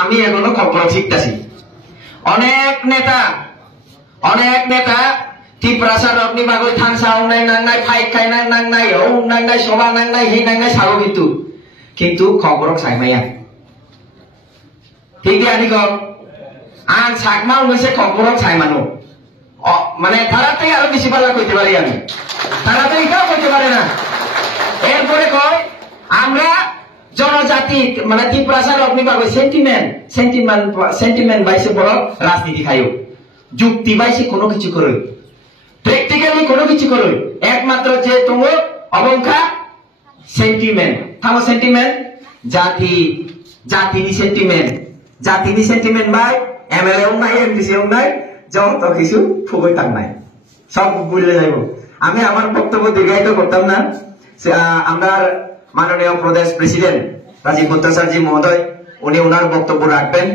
আমি এখনো খবর শিখতেছি। অনেক নেতা টিপ্রাসার অগ্নি বাগৈ থানসা নাই নাংনাই ফাইট খাই নাংনাই ও নাংনাই সভা নাংনাই হি নাংনাই সাগো কিন্তু খবরক সাইমাইয়া ঠিক আনি কম আন সাকমাও হয়েছে খবরক সাইমানো মানে তারা থেকে আরো বেশি পাল্লা কইতে পারি আমি, তারা তো এটাও কইতে পারে না। এরপরে কয় আমরা জনজাতি মানে ত্রিপ্রাসার অগ্নিবাগৈ সেন্টিমেন্ট বাইসে বড় রাজনীতি খাইও, যুক্তি বাইসে কোনো কিছু করো, প্র্যাকটিক্যালি কোনো কিছু করো, একমাত্র যে তোমার অবংখা সেন্টিমেন্ট থামো সেন্টিমেন্ট জাতিনি সেন্টিমেন্ট ভাই এমএলএ নাই এমডিসি নাই যত কিছু ফুগই তার নাই সব বুঝলে যাইব। আমি আমার বক্তব্য দীর্ঘায়িত করতাম না। আমরা মাননীয় প্রদেশ প্রেসিডেন্ট রাজীব ভট্টাচার্য মহোদয় উনি ওনার বক্তব্য রাখবেন।